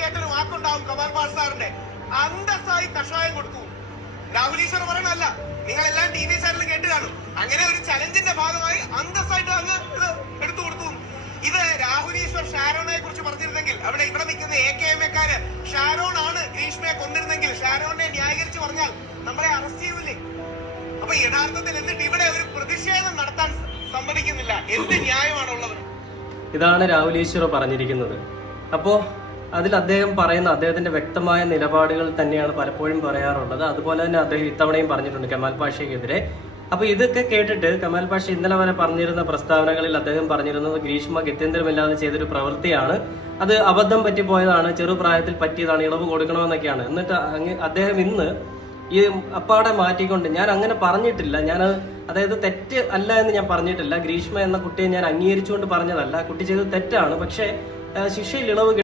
കേട്ടൊരു വാക്കുണ്ടാവും കമാൽ പാഷ സാറിന്റെ. അന്തസ്സായി കഷായം കൊടുത്തു. രാഹുൽ ഈശ്വർ പറയണല്ല, നിങ്ങളെല്ലാം TV ചാനൽ കേട്ട് കാണും. അങ്ങനെ ഒരു ചലഞ്ചിന്റെ ഭാഗമായി അന്തസ്സായിട്ട് അങ്ങ് ഇത് എടുത്തു കൊടുത്തു. ഇത് രാഹുൽ ഈശ്വർ ഷാരോണെ കുറിച്ച് പറഞ്ഞിരുന്നെങ്കിൽ, ഇവിടെ നിൽക്കുന്ന AKMക്കാര് ഷാരോൺ ആണ് ഗ്രീഷ്മയെ കൊന്നിരുന്നെങ്കിൽ ഷാരോണിനെ ന്യായീകരിച്ച് പറഞ്ഞാൽ നമ്മളെ അറസ്റ്റ് ചെയ്യൂലേ? അപ്പൊ യഥാർത്ഥത്തിൽ എന്നിട്ട് ഇവിടെ ഒരു പ്രതിഷേധം നടത്താൻ സമ്മതിക്കുന്നില്ല. എന്ത് ന്യായമാണുള്ളത്? ഇതാണ് രാഹുൽ ഈശ്വർ പറഞ്ഞിരിക്കുന്നത്. അപ്പോ അതിൽ അദ്ദേഹം പറയുന്ന അദ്ദേഹത്തിന്റെ വ്യക്തമായ നിലപാടുകൾ തന്നെയാണ് പലപ്പോഴും പറയാറുള്ളത്. അതുപോലെ തന്നെ അദ്ദേഹം ഇത്തവണയും പറഞ്ഞിട്ടുണ്ട് കമാൽ പാഷയ്ക്കെതിരെ. അപ്പൊ ഇതൊക്കെ കേട്ടിട്ട് കമാൽ പാഷ ഇന്നലെ വരെ പറഞ്ഞിരുന്ന പ്രസ്താവനകളിൽ അദ്ദേഹം പറഞ്ഞിരുന്നത് ഗ്രീഷ്മ ഗത്യന്തരമില്ലാതെ ചെയ്തൊരു പ്രവൃത്തിയാണ്, അത് അബദ്ധം പറ്റിപ്പോയതാണ്, ചെറുപ്രായത്തിൽ പറ്റിയതാണ്, ഇളവ് കൊടുക്കണമെന്നൊക്കെയാണ്. എന്നിട്ട് അദ്ദേഹം ഇന്ന് ഈ അപ്പാടെ മാറ്റിക്കൊണ്ട് ഞാൻ അങ്ങനെ പറഞ്ഞിട്ടില്ല, അതായത് തെറ്റ് അല്ല എന്ന് ഞാൻ പറഞ്ഞിട്ടില്ല, ഗ്രീഷ്മ എന്ന കുട്ടിയെ ഞാൻ അംഗീകരിച്ചുകൊണ്ട് പറഞ്ഞതല്ല, കുട്ടി ചെയ്തത് തെറ്റാണ്, പക്ഷേ ശിക്ഷയിൽ ഇളവ്